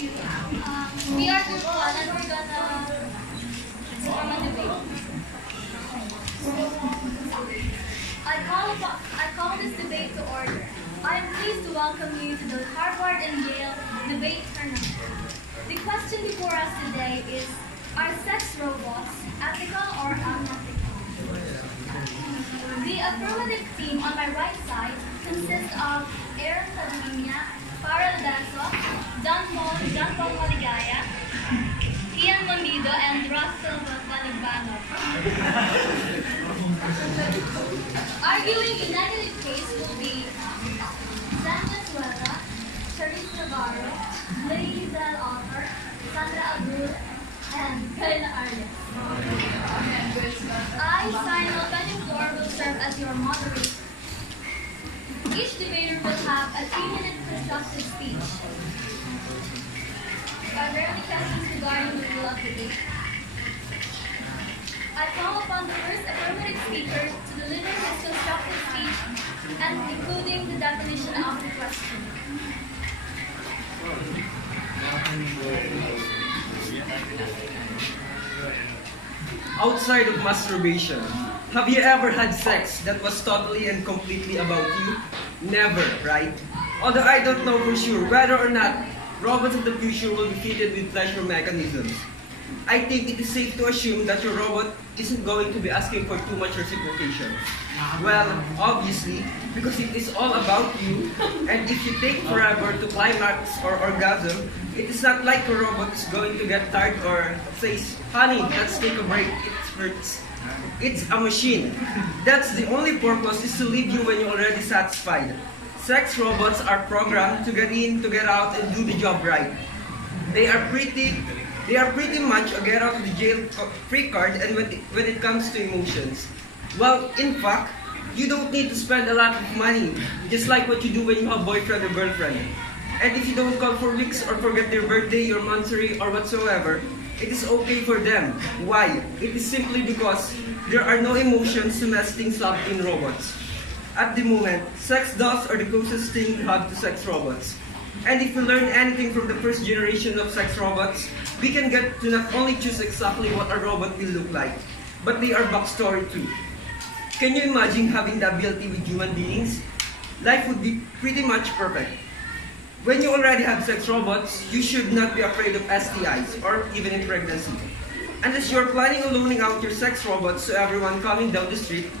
We are group one and we're gonna form a debate. I call this debate to order. I am pleased to welcome you to the Harvard and Yale debate tournament. The question before us today is, are sex robots ethical or unethical? The affirmative team on my right side consists of Aaron Padilla, Farrell Danso, John Paul Maligaya, Ian Mondido, and Russell Baligbano. Arguing in negative case will be San Venezuela, Charisse Navarro, Lady Del Author, Sandra Abdul, and Karina Arias. I, Sinal Beniflor, will serve as your moderator. Each debater will have a 3-minute constructive speech. Are there any questions regarding the rule of debate? I call upon the first affirmative speaker to deliver his constructive speech and including the definition of the question. Outside of masturbation, have you ever had sex that was totally and completely about you? Never, right? Although I don't know for sure whether or not robots of the future will be fitted with pleasure mechanisms. I think it is safe to assume that your robot isn't going to be asking for too much reciprocation. Well, obviously, because it is all about you, and if you take forever to climax or orgasm, it is not like a robot is going to get tired or says, "Honey, let's take a break, it hurts." It's a machine. That's the only purpose is to leave you when you're already satisfied. Sex robots are programmed to get in, to get out, and do the job right. They are pretty much a get out of the jail free card, and when it comes to emotions. Well, in fact, you don't need to spend a lot of money, just like what you do when you have boyfriend or girlfriend. And if you don't call for weeks or forget their birthday, your monthsary, or whatsoever, it is okay for them. Why? It is simply because there are no emotions to mess things up in robots. At the moment, sex dolls are the closest thing we have to sex robots. And if we learn anything from the first generation of sex robots, we can get to not only choose exactly what a robot will look like, but their backstory too. Can you imagine having the ability with human beings? Life would be pretty much perfect. When you already have sex robots, you should not be afraid of STIs or even in pregnancy. Unless you're planning on loaning out your sex robots to everyone coming down the street,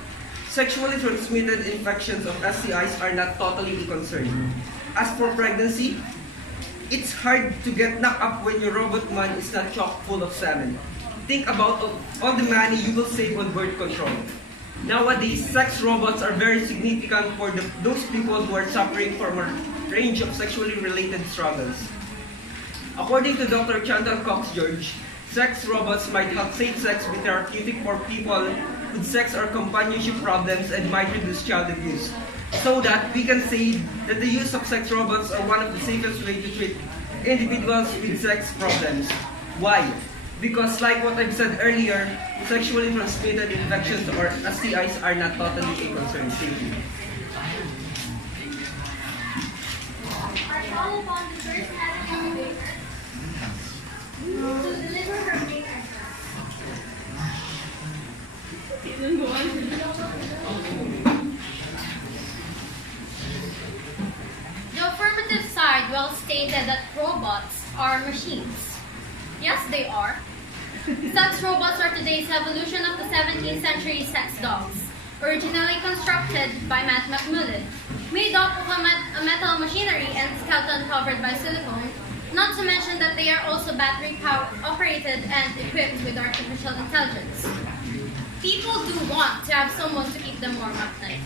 sexually transmitted infections of STIs are not totally a concern. As for pregnancy, it's hard to get knocked up when your robot man is not chock full of semen. Think about all the money you will save on birth control. Nowadays, sex robots are very significant for those people who are suffering from a range of sexually related struggles. According to Dr. Chantal Cox-George, sex robots might have safe sex be therapeutic for people with sex or companionship problems and might reduce child abuse. So that we can say that the use of sex robots are one of the safest ways to treat individuals with sex problems. Why? Because like what I've said earlier, sexually transmitted infections or STIs are not totally a concern. Thank you. I call upon the first ethical debater to deliver her main address. The affirmative side well stated that robots are machines. Yes, they are. Sex robots are today's evolution of the 17th century sex dolls, originally constructed by Matt McMullen, made up of a metal machinery and skeleton covered by silicone, not to mention that they are also battery operated and equipped with artificial intelligence. People do want to have someone to keep them warm at night.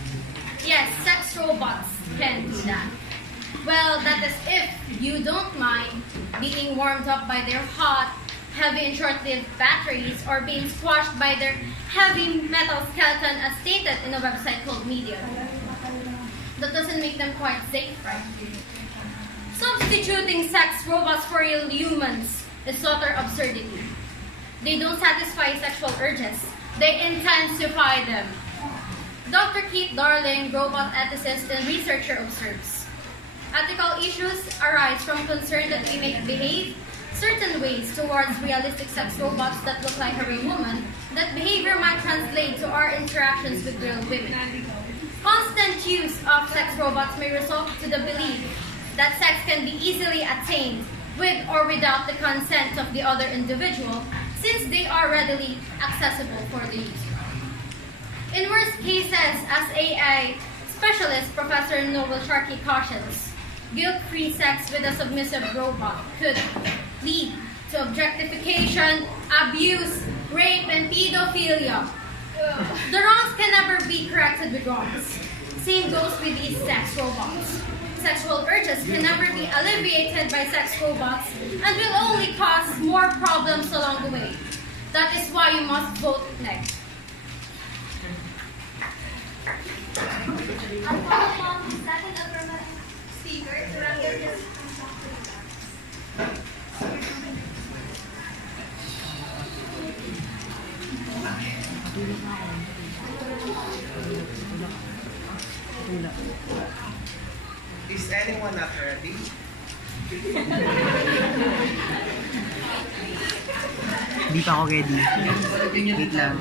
Yes, sex robots can do that. Well, that is if you don't mind being warmed up by their hot, heavy and short-lived batteries or being squashed by their heavy metal skeleton as stated in a website called Medium. That doesn't make them quite safe, right? Substituting sex robots for real humans is utter absurdity. They don't satisfy sexual urges. They intensify them. Dr. Keith Darling, robot ethicist and researcher, observes, Ethical issues arise from concern that we may behave certain ways towards realistic sex robots that look like a real woman, that behavior might translate to our interactions with real women. Constant use of sex robots may result to the belief that sex can be easily attained with or without the consent of the other individual, since they are readily accessible for the user. In worst cases, as AI specialist Professor Noel Sharkey cautions, guilt-free sex with a submissive robot could lead to objectification, abuse, rape, and pedophilia. The wrongs can never be corrected with wrongs. Same goes with these sex robots. Sexual urges can never be alleviated by sex robots and will only cause more problems along the way. That is why you must vote next. I call upon the second affirmative speaker to render his Is anyone not ready? Hindi pa ako ready. Wait lang.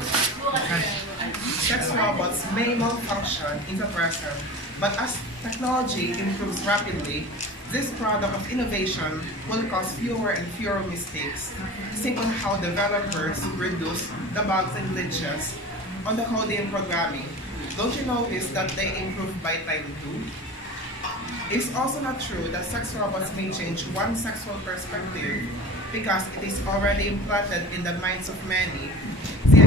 Sex robots may malfunction in the present, but as technology improves rapidly, this product of innovation will cause fewer and fewer mistakes, based on how developers reduce the bugs and glitches on the coding and programming. Don't you notice that they improve by time too? It's also not true that sex robots may change one sexual perspective because it is already implanted in the minds of many. The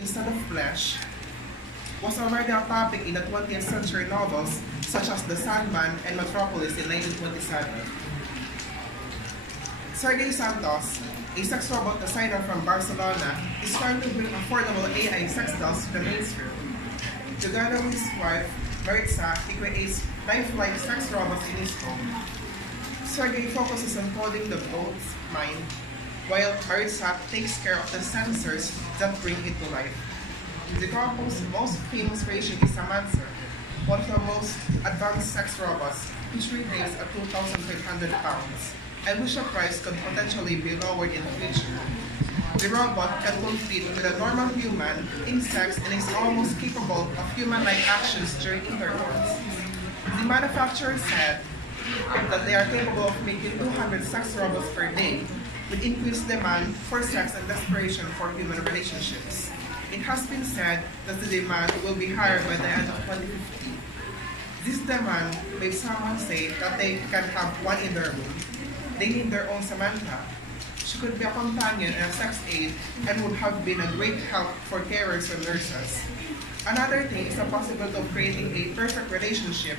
instead of flesh was already a topic in the 20th century novels such as The Sandman and Metropolis in 1927. Sergey Santos, a sex robot designer from Barcelona, is trying to bring affordable AI sex dolls to the mainstream. Together with his wife, Maritza, he creates lifelike sex robots in his home. Sergey focuses on coding the bot's mind, while Maritza takes care of the sensors that bring it to life. The couple's most famous creation is Samantha, one of the most advanced sex robots, which retails at 2,300 pounds, and which the price could potentially be lowered in the future. The robot can compete with a normal human in sex and is almost capable of human-like actions during intercourse. The manufacturer said that they are capable of making 200 sex robots per day, with increased demand for sex and desperation for human relationships. It has been said that the demand will be higher by the end of 2050. This demand made someone say that they can have one in their room. They need their own Samantha. She could be a companion and a sex aid and would have been a great help for carers and nurses. Another thing is the possibility of creating a perfect relationship.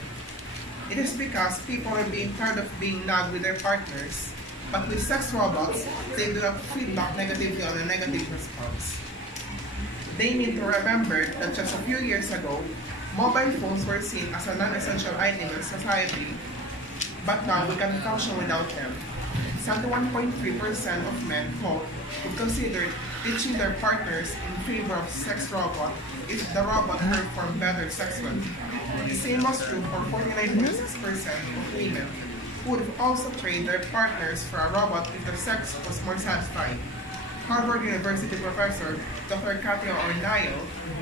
It is because people are being tired of being nagged with their partners. But with sex robots, they do not feedback negatively on a negative response. They need to remember that just a few years ago, mobile phones were seen as a non-essential item in society, but now we can function without them. 71.3% of men quote, would consider ditching their partners in favor of sex robot if the robot performed better sexually. The same was true for 49.6% of women, who would also trade their partners for a robot if the sex was more satisfying. Harvard University professor Dr. Katia Ornayo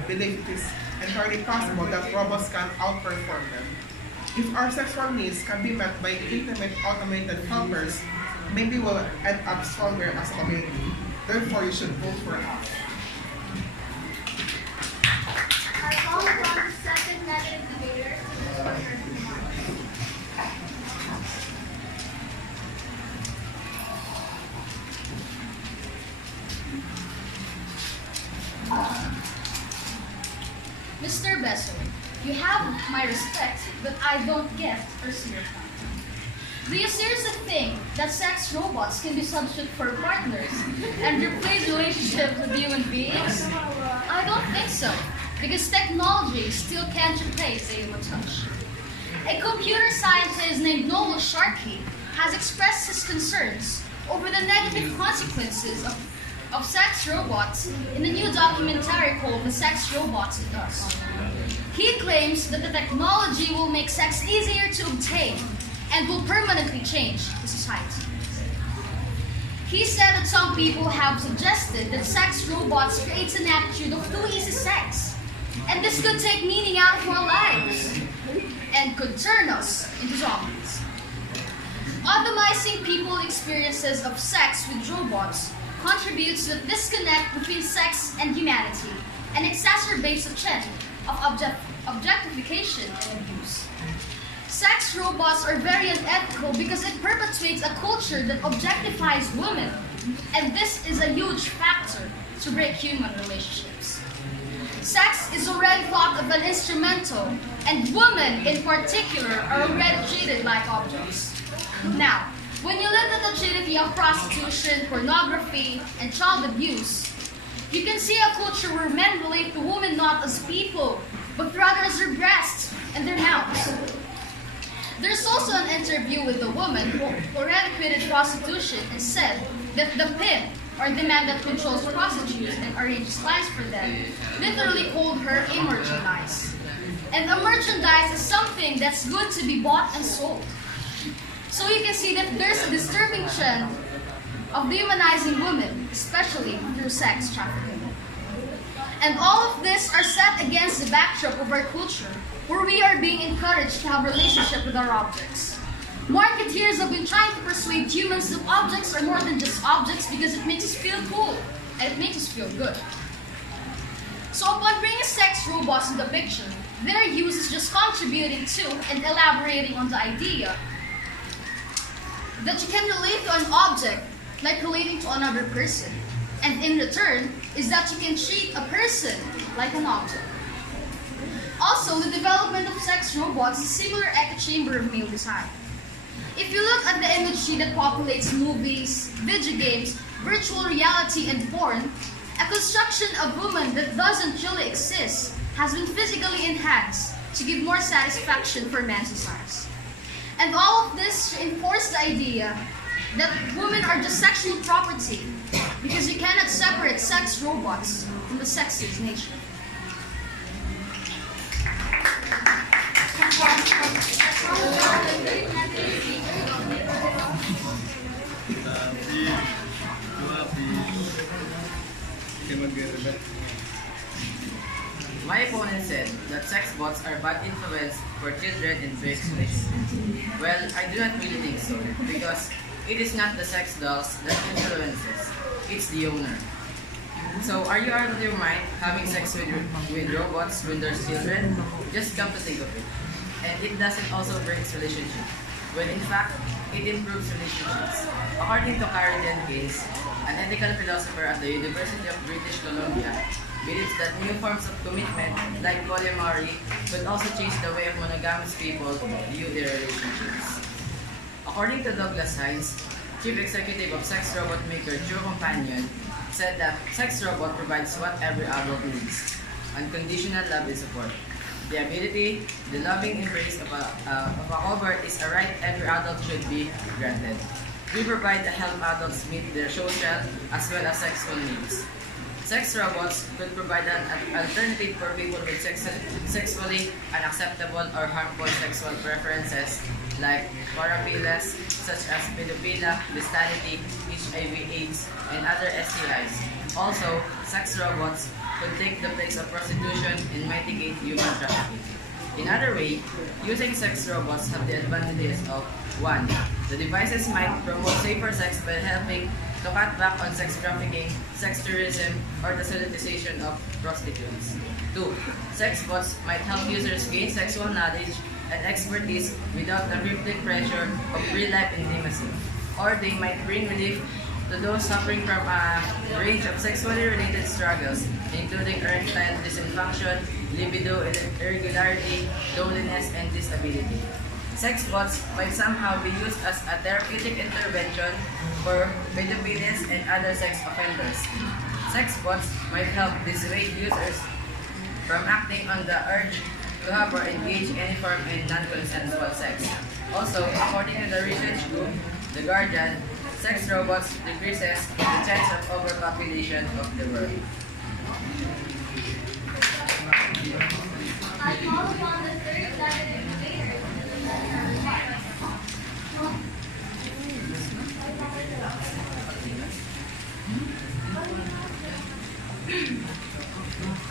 believes it is entirely possible that robots can outperform them. If our sexual needs can be met by intimate automated helpers, maybe we'll end up stronger as a community. Therefore, you should vote for us. I call upon the second negative debater to support her. Mr. Besso, you have my respect, but I don't get or see your point. Do you seriously think that sex robots can be substitute for partners and replace relationships with human beings? I don't think so, because technology still can't replace a human touch. A computer scientist named Noel Sharkey has expressed his concerns over the negative consequences of of sex robots in a new documentary called The Sex Robots With Us. He claims that the technology will make sex easier to obtain and will permanently change the society. He said that some people have suggested that sex robots creates an attitude of too easy sex, and this could take meaning out of our lives and could turn us into zombies. Optimizing people's experiences of sex with robots contributes to the disconnect between sex and humanity and exacerbates the trend of objectification and abuse. Sex robots are very unethical because it perpetuates a culture that objectifies women, and this is a huge factor to break human relationships. Sex is already thought of as instrumental, and women in particular are already treated like objects. Now, when you look at the trinity of prostitution, pornography, and child abuse, you can see a culture where men relate to women not as people, but rather as their breasts and their mouths. There's also an interview with a woman who already quitted prostitution and said that the pimp, or the man that controls prostitutes and arranges clients for them, literally called her a merchandise. And a merchandise is something that's good to be bought and sold. So you can see that there's a disturbing trend of dehumanizing women, especially through sex trafficking. And all of this are set against the backdrop of our culture, where we are being encouraged to have a relationship with our objects. Marketeers have been trying to persuade humans that objects are more than just objects because it makes us feel cool and it makes us feel good. So upon bringing sex robots in the picture, their use is just contributing to and elaborating on the idea that you can relate to an object like relating to another person, and in return is that you can treat a person like an object. Also, the development of sex robots is a similar echo chamber of male desire. If you look at the imagery that populates movies, video games, virtual reality, and porn, a construction of woman that doesn't really exist has been physically enhanced to give more satisfaction for man's desires. And all of this reinforces the idea that women are just sexual property because you cannot separate sex robots from the sex's nature. My opponent said that sex bots are bad influence for children in pre-exploitation. Well, I do not really think so, because it is not the sex dolls that influences, it's the owner. So, are you out of your mind having sex with robots when there's children? Just come to think of it. And it doesn't also break relationships, when in fact, it improves relationships. According to Karen Jenkins, an ethical philosopher at the University of British Columbia, believes that new forms of commitment, like polyamory, could also change the way of monogamous people view their relationships. According to Douglas Hines, chief executive of sex robot maker True Companion, said that sex robot provides what every adult needs: unconditional love and support. The ability, the loving embrace of a covert is a right every adult should be granted. We provide to help adults meet their social as well as sexual needs. Sex robots could provide an alternative for people with sexually unacceptable or harmful sexual preferences like paraphilias such as pedophilia, bestiality, HIV/AIDS, and other STIs. Also, sex robots could take the place of prostitution and mitigate human trafficking. In other way, using sex robots have the advantages of 1. The devices might promote safer sex by helping to cut back on sex trafficking, sex tourism, or the solidization of prostitutes. 2. Sex bots might help users gain sexual knowledge and expertise without the crippling pressure of real-life intimacy. Or they might bring relief to those suffering from a range of sexually related struggles, including erectile dysfunction, libido irregularity, loneliness, and disability. Sex bots might somehow be used as a therapeutic intervention for pedophilians and other sex offenders. Sex bots might help dissuade users from acting on the urge to have or engage any form in non-consensual sex. Also, according to the research group, The Guardian, sex robots decreases the chance of overpopulation of the world. I call upon the third letter debater to present her remarks.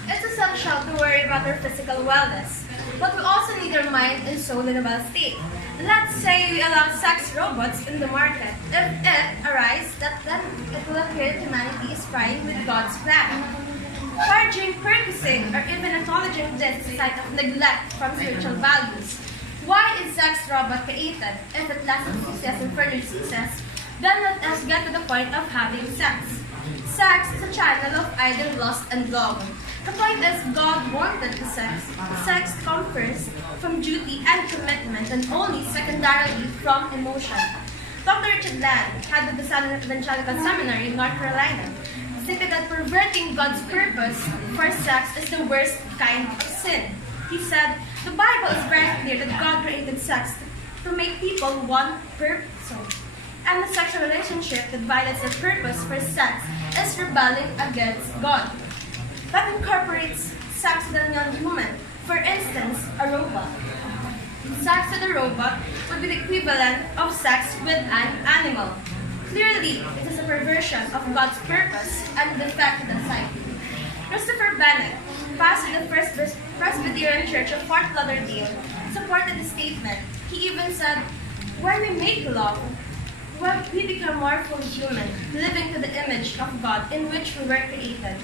It's essential to worry about our physical wellness, but we also need our mind and soul in a well state. Let's say we allow sex robots in the market. If it arises, then it will appear that humanity is trying with God's plan. Charging, purposing, or even acknowledging this is a sign of neglect from spiritual values. Why is sex robot created? If it lacks enthusiasm for further ceases, then let us get to the point of having sex. Sex is a channel of idle lust and love. The point is, God wanted the sex. Sex comes first from duty and commitment and only secondarily from emotion. Dr. Richard Land, head of the Southern Evangelical Seminary in North Carolina, stated that perverting God's purpose for sex is the worst kind of sin. He said, the Bible is very clear that God created sex to make people one person. And the sexual relationship that violates the purpose for sex is rebelling against God. That incorporates sex with a non-human, for instance, a robot. Sex with a robot would be the equivalent of sex with an animal. Clearly, it is a perversion of God's purpose and defect to the psyche. Christopher Bennett, pastor of the First Presbyterian Church of Fort Lauderdale, supported the statement. He even said, when we make love, we become more fully human, living to the image of God in which we were created.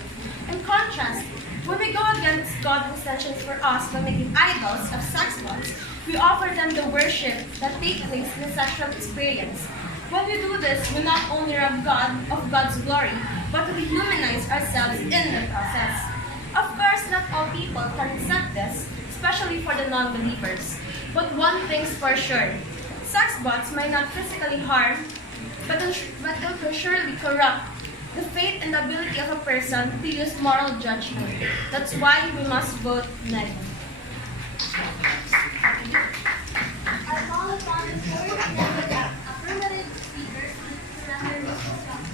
In contrast, when we go against God's intentions for us by making idols of sex bots, we offer them the worship that takes place in the sexual experience. When we do this, we not only rob God of God's glory, but we dehumanize ourselves in the process. Of course, not all people can accept this, especially for the non-believers. But one thing's for sure, sex bots may not physically harm, but they will surely corrupt the faith and the ability of a person to use moral judgment. That's why we must vote negative. I call upon the fourth letter affirmative speaker to render this instruction.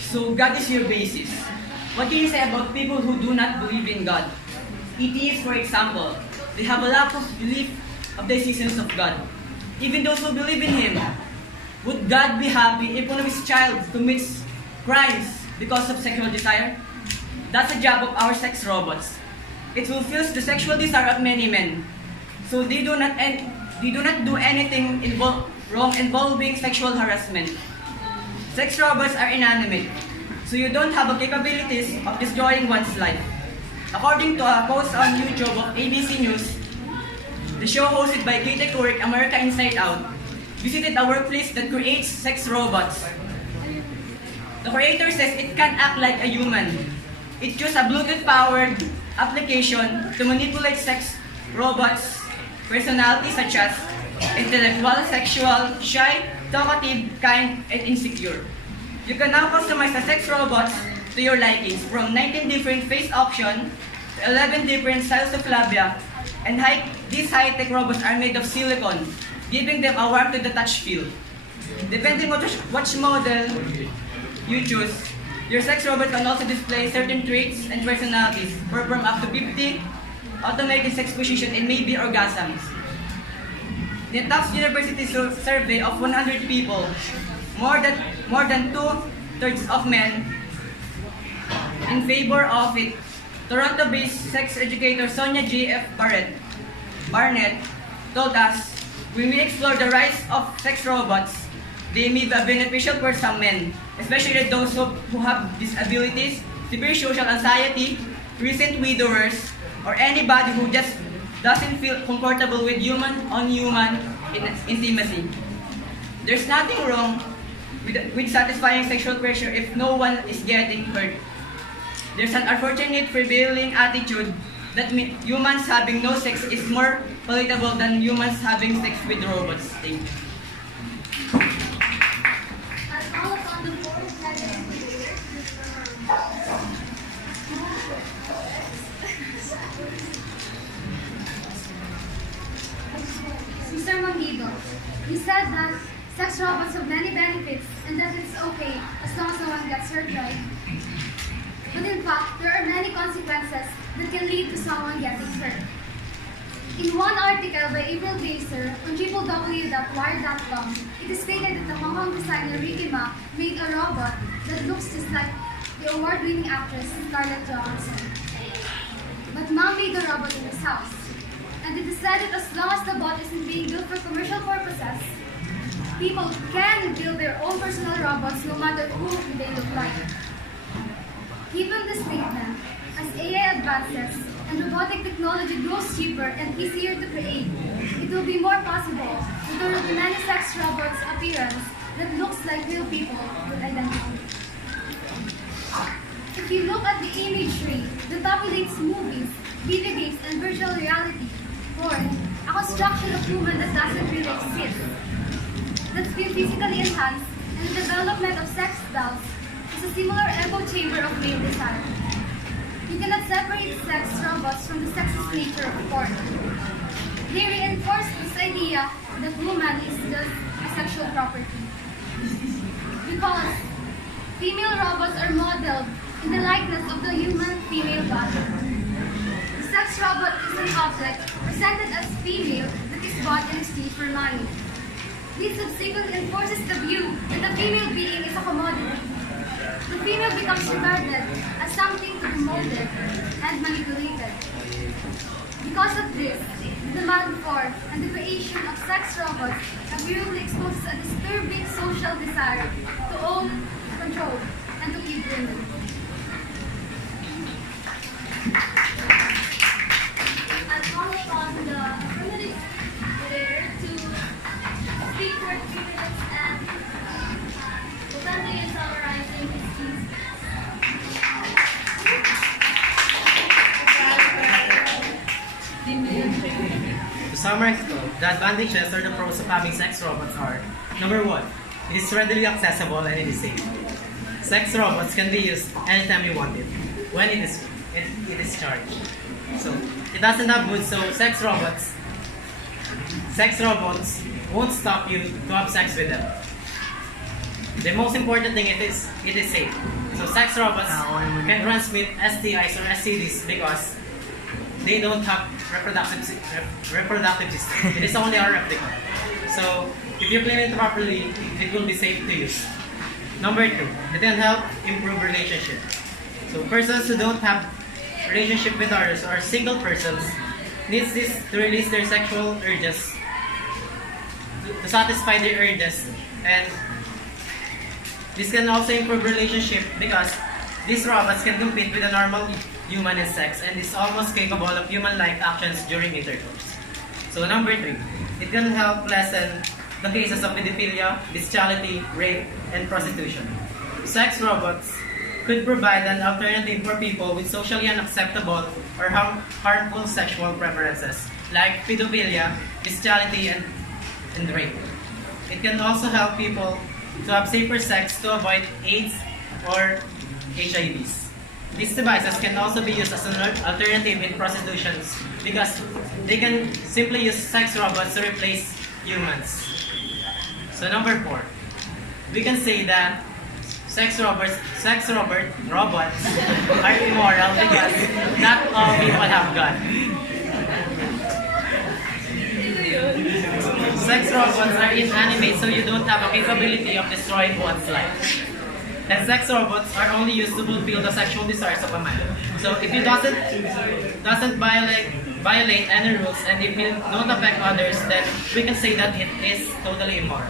So God is your basis. What can you say about people who do not believe in God? Atheists, for example, they have a lack of belief of the existence of God. Even those who believe in Him, would God be happy if one of His child commits crimes because of sexual desire? That's the job of our sex robots. It fulfills the sexual desire of many men. So they do not do anything wrong involving sexual harassment. Sex robots are inanimate, so you don't have the capabilities of destroying one's life. According to a post on YouTube of ABC News, the show hosted by Katie Couric, America Inside Out, visited a workplace that creates sex robots. The creator says it can act like a human. It uses a Bluetooth-powered application to manipulate sex robots' personalities such as intellectual, sexual, shy, talkative, kind, and insecure. You can now customize the sex robots to your likings from 19 different face options to 11 different styles of labia, and these high-tech robots are made of silicone, giving them a warm to the touch feel. Depending on which model you choose, your sex robot can also display certain traits and personalities, perform up to 50 automated sex positions, and maybe orgasms. The Tufts University survey of 100 people, more than 2/3 of men in favor of it. Toronto-based sex educator Sonia J.F. Barnett told us, when we explore the rise of sex robots, they may be beneficial for some men, especially those who have disabilities, severe social anxiety, recent widowers, or anybody who just doesn't feel comfortable with human-on-human intimacy. There's nothing wrong with satisfying sexual pressure if no one is getting hurt. There's an unfortunate prevailing attitude that humans having no sex is more palatable than humans having sex with robots. Thank you. I call upon the fourth letter speaker to Mr. Mangido. He said that sex robots have many benefits and that it's okay as long as no one gets hurt, right? But in fact, there are many consequences that can lead to someone getting hurt. In one article by April Glaser on www.wired.com, it is stated that the Hong Kong designer Ricky Ma made a robot that looks just like the award-winning actress Scarlett Johansson. But Ma made the robot in his house, and it is said that as long as the bot isn't being built for commercial purposes, people can build their own personal robots no matter who they look like. Given this statement, as AI advances and robotic technology grows cheaper and easier to create, it will be more possible that there will be many sex robots' appearance that looks like real people with identity. If you look at the imagery that populates movies, video games, and virtual reality, porn, a construction of human that doesn't really exist, that's been physically enhanced, and the development of sex dolls is a similar echo chamber of male desire. You cannot separate sex robots from the sexist nature of porn. They reinforce this idea that woman is just a sexual property. Because female robots are modeled in the likeness of the human female body. The sex robot is an object presented as female that is bought in exchange for money. This subsequently enforces the view that the female being is a commodity. The female becomes regarded as something to be molded and manipulated. Because of this, the demand for and the creation of sex robots apparently exposes a disturbing social desire to own, control, and to keep women. I'm calling on the affirmative leader to speak for 3 minutes and Botante is summarizing his thesis. To summarize it all, the advantages or the pros of having sex robots are: number one, it is readily accessible and it is safe. Sex robots can be used anytime you want it, when it is charged. So it doesn't have moods, so sex robots won't stop you to have sex with them. The most important thing it is safe. So sex robots can transmit STIs or STDs because they don't have reproductive system. It is only a replica. So if you clean it properly, it will be safe to use. Number two, it can help improve relationship. So persons who don't have relationship with others or single persons needs this to release their sexual urges, to satisfy their urges, and this can also improve relationship because these robots can compete with a normal human in sex and is almost capable of human-like actions during intercourse. So number three, it can help lessen the cases of pedophilia, bestiality, rape, and prostitution. Sex robots could provide an alternative for people with socially unacceptable or harmful sexual preferences like pedophilia, bestiality, and rape. It can also help people to have safer sex to avoid AIDS or HIVs. These devices can also be used as an alternative in prostitutions because they can simply use sex robots to replace humans. So number four, we can say that sex robots are immoral because not all people have God. Sex robots are inanimate, so you don't have a capability of destroying one's life. And sex robots are only used to fulfill the sexual desires of a man. So if it doesn't violate any rules and if it don't affect others, then we can say that it is totally immoral.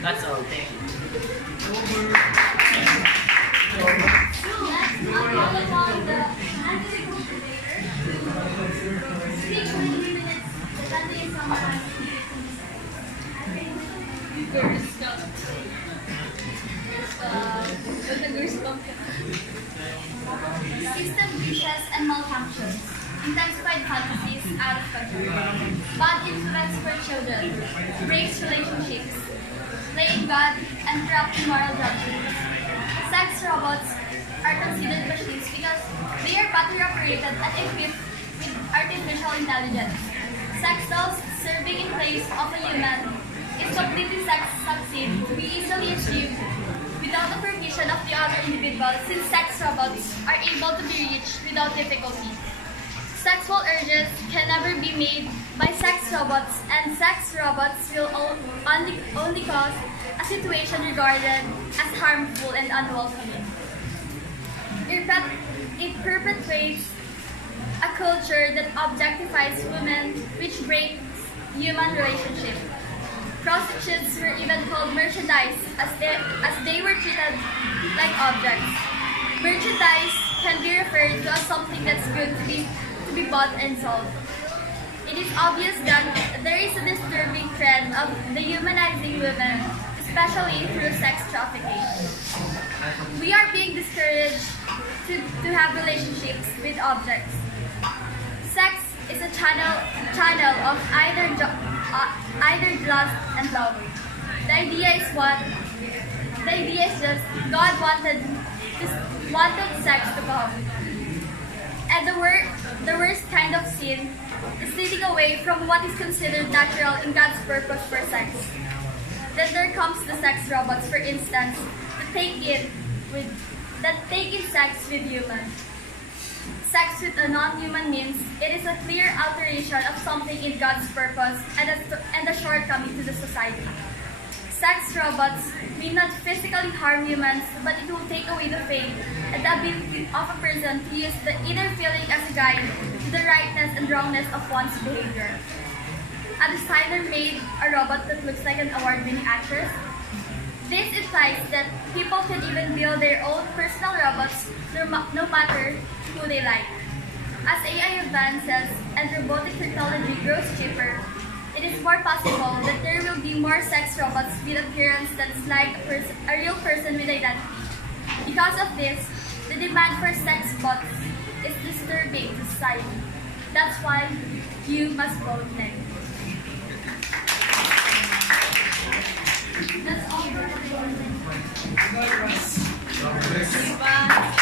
That's all. Thank you. Next, I'll call upon the anti-group leader to speak for 3 minutes. Botante is summarizing. System glitches and malfunctions, intensified fantasies out of control, bad influence for children, breaks relationships, playing God, and corrupt moral judgment. Sex robots are considered machines because they are battery operated and equipped with artificial intelligence. sex dolls serving in place of a human is completely succeed to be easily achieved without the provision of the other individual, since sex robots are able to be reached without difficulty. Sexual urges can never be made by sex robots, and sex robots will only cause a situation regarded as harmful and unwelcoming. It perpetuates a culture that objectifies women, which breaks human relationships. Prostitutes were even called merchandise as they were treated like objects. Merchandise can be referred to as something that's good to be bought and sold. It is obvious that there is a disturbing trend of dehumanizing women, especially through sex trafficking. We are being discouraged to have relationships with objects. Sex is a channel of either lust and love. The idea is just God wanted sex to come. And the worst kind of sin is leading away from what is considered natural in God's purpose for sex. Then there comes the sex robots, for instance, that take in sex with humans. Sex with a non-human means it is a clear alteration of something in God's purpose and a shortcoming to the society. Sex robots may not physically harm humans, but it will take away the faith and the ability of a person to use the inner feeling as a guide to the rightness and wrongness of one's behavior. A designer made a robot that looks like an award-winning actress. This implies that people can even build their own personal robots no matter who they like. As AI advances and robotic technology grows cheaper, it is more possible that there will be more sex robots with appearance that's like a real person with identity. Because of this, the demand for sex bots is disturbing to society. That's why you must vote next. That's all for today.